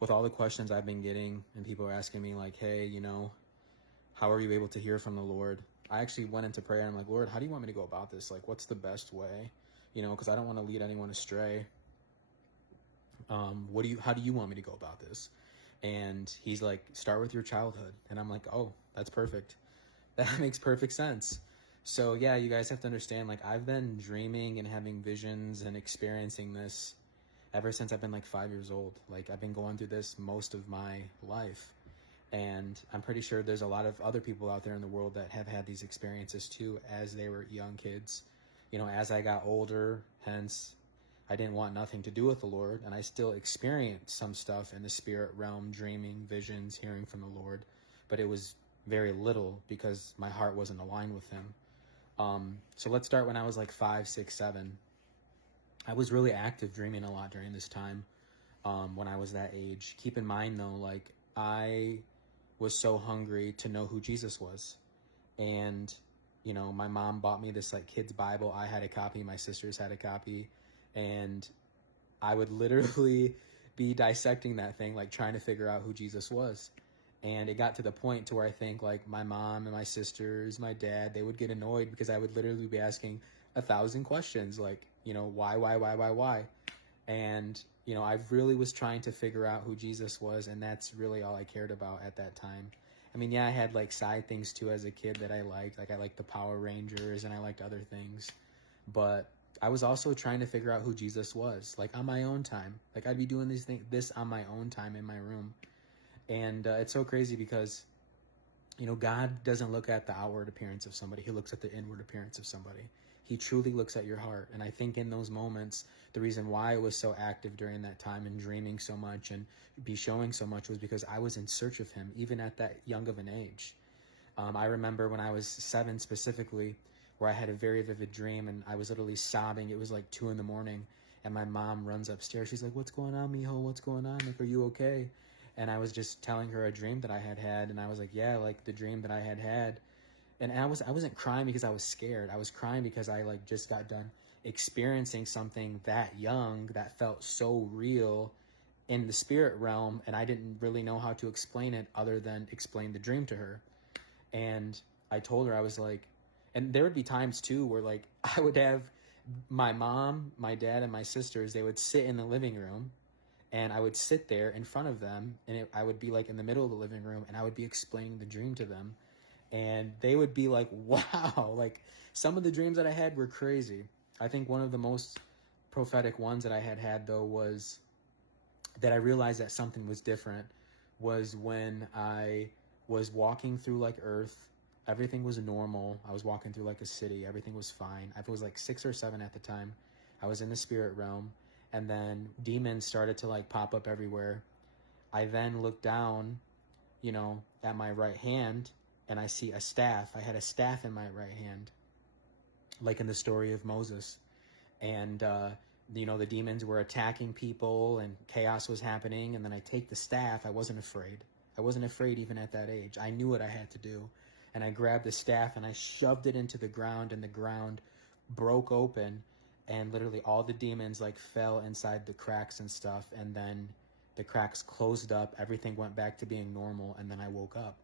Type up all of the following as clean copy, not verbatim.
with all the questions I've been getting and people are asking me like, hey, how are you able to hear from the Lord? I actually went into prayer and I'm like, Lord, how do you want me to go about this? Like, what's the best way? Because I don't want to lead anyone astray. How do you want me to go about this? And he's like, start with your childhood. And I'm like, oh, that's perfect. That makes perfect sense. So yeah, you guys have to understand, like, I've been dreaming and having visions and experiencing this ever since I've been like 5 years old. Like, I've been going through this most of my life. And I'm pretty sure there's a lot of other people out there in the world that have had these experiences too as they were young kids. As I got older, hence I didn't want nothing to do with the Lord, and I still experienced some stuff in the spirit realm, dreaming, visions, hearing from the Lord, but it was very little because my heart wasn't aligned with him. So let's start when I was like 5, 6, 7. I was really active dreaming a lot during this time when I was that age. Keep in mind though, like, I was so hungry to know who Jesus was. And, my mom bought me this like kid's Bible. I had a copy, my sisters had a copy, and I would literally be dissecting that thing, like trying to figure out who Jesus was. And it got to the point to where I think like my mom and my sisters, my dad, they would get annoyed because I would literally be asking 1,000 questions, like, why? And, I really was trying to figure out who Jesus was, and that's really all I cared about at that time. I mean, yeah, I had like side things too as a kid that I liked. Like, I liked the Power Rangers and I liked other things. But I was also trying to figure out who Jesus was, like on my own time. Like, I'd be doing this on my own time in my room. And it's so crazy because, God doesn't look at the outward appearance of somebody. He looks at the inward appearance of somebody. He truly looks at your heart. And I think in those moments, the reason why I was so active during that time and dreaming so much and be showing so much was because I was in search of him, even at that young of an age. I remember when I was 7 specifically, where I had a very vivid dream and I was literally sobbing. It was like 2 a.m. and my mom runs upstairs. She's like, what's going on, mijo? What's going on? Like, are you okay? And I was just telling her a dream that I had had. And I was like, yeah, like the dream that I had had. And I wasn't crying because I was scared. I was crying because I like just got done experiencing something that young that felt so real in the spirit realm. And I didn't really know how to explain it other than explain the dream to her. And I told her, I was like, and there would be times too where like I would have my mom, my dad, and my sisters, they would sit in the living room and I would sit there in front of them and I would be like in the middle of the living room and I would be explaining the dream to them. And they would be like, wow, like some of the dreams that I had were crazy. I think one of the most prophetic ones that I had though was that I realized that something was different was when I was walking through like earth. Everything was normal. I was walking through like a city. Everything was fine. I was like 6 or 7 at the time. I was in the spirit realm. And then demons started to like pop up everywhere. I then looked down, at my right hand and I see a staff. I had a staff in my right hand, like in the story of Moses. And, the demons were attacking people and chaos was happening. And then I take the staff. I wasn't afraid. I wasn't afraid even at that age. I knew what I had to do. And I grabbed the staff and I shoved it into the ground and the ground broke open and literally all the demons like fell inside the cracks and stuff. And then the cracks closed up. Everything went back to being normal. And then I woke up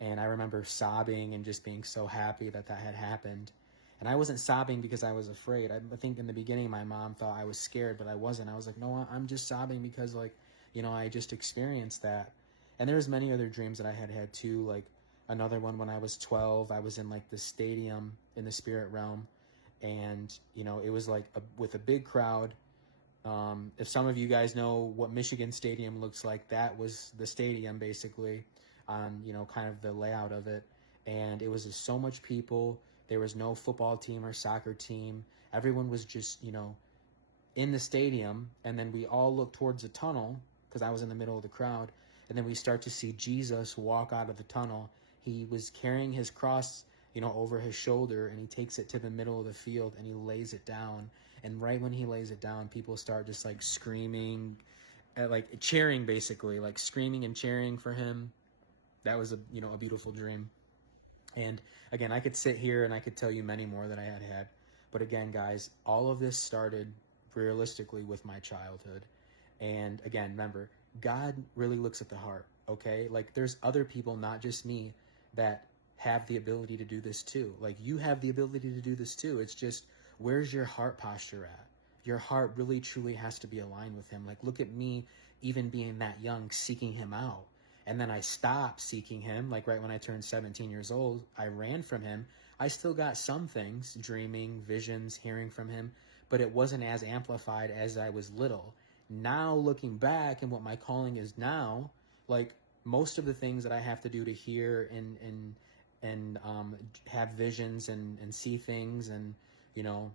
and I remember sobbing and just being so happy that had happened. And I wasn't sobbing because I was afraid. I think in the beginning my mom thought I was scared, but I wasn't. I was like, no, I'm just sobbing because like, I just experienced that. And there's many other dreams that I had too. Like another one when I was 12, I was in like the stadium in the spirit realm. And, it was like with a big crowd. If some of you guys know what Michigan Stadium looks like, that was the stadium basically on, kind of the layout of it. And it was just so much people. There was no football team or soccer team. Everyone was just, in the stadium. And then we all looked towards the tunnel because I was in the middle of the crowd. And then we start to see Jesus walk out of the tunnel. He was carrying his cross, over his shoulder, and he takes it to the middle of the field and he lays it down. And right when he lays it down, people start just like screaming, like cheering basically, like screaming and cheering for him. That was a beautiful dream. And again, I could sit here and I could tell you many more that I had. But again, guys, all of this started realistically with my childhood. And again, remember, God really looks at the heart, okay? Like, there's other people, not just me, that have the ability to do this too. Like, you have the ability to do this too. It's just, where's your heart posture at? Your heart really truly has to be aligned with him. Like, look at me, even being that young, seeking him out. And then I stopped seeking him. Like, right when I turned 17 years old, I ran from him. I still got some things, dreaming, visions, hearing from him, but it wasn't as amplified as I was little. Now, looking back and what my calling is now, like, most of the things that I have to do to hear and have visions and see things and, you know,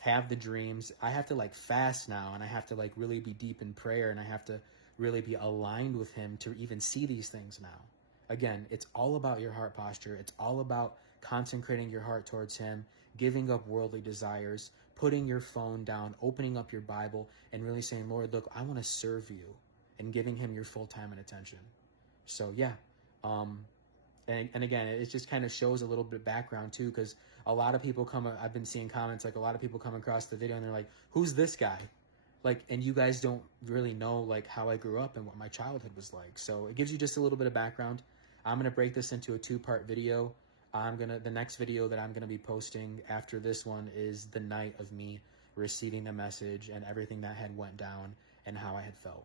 have the dreams, I have to like fast now, and I have to like really be deep in prayer, and I have to really be aligned with him to even see these things now. Again, it's all about your heart posture. It's all about consecrating your heart towards him, giving up worldly desires, putting your phone down, opening up your Bible, and really saying, Lord, look, I want to serve you, and giving him your full time and attention. So yeah, and again, it just kind of shows a little bit of background too, because a lot of people I've been seeing comments, like a lot of people come across the video and they're like, who's this guy? Like, and you guys don't really know like how I grew up and what my childhood was like. So it gives you just a little bit of background. I'm going to break this into a 2-part video. The next video that I'm going to be posting after this one is the night of me receiving the message and everything that had went down and how I had felt.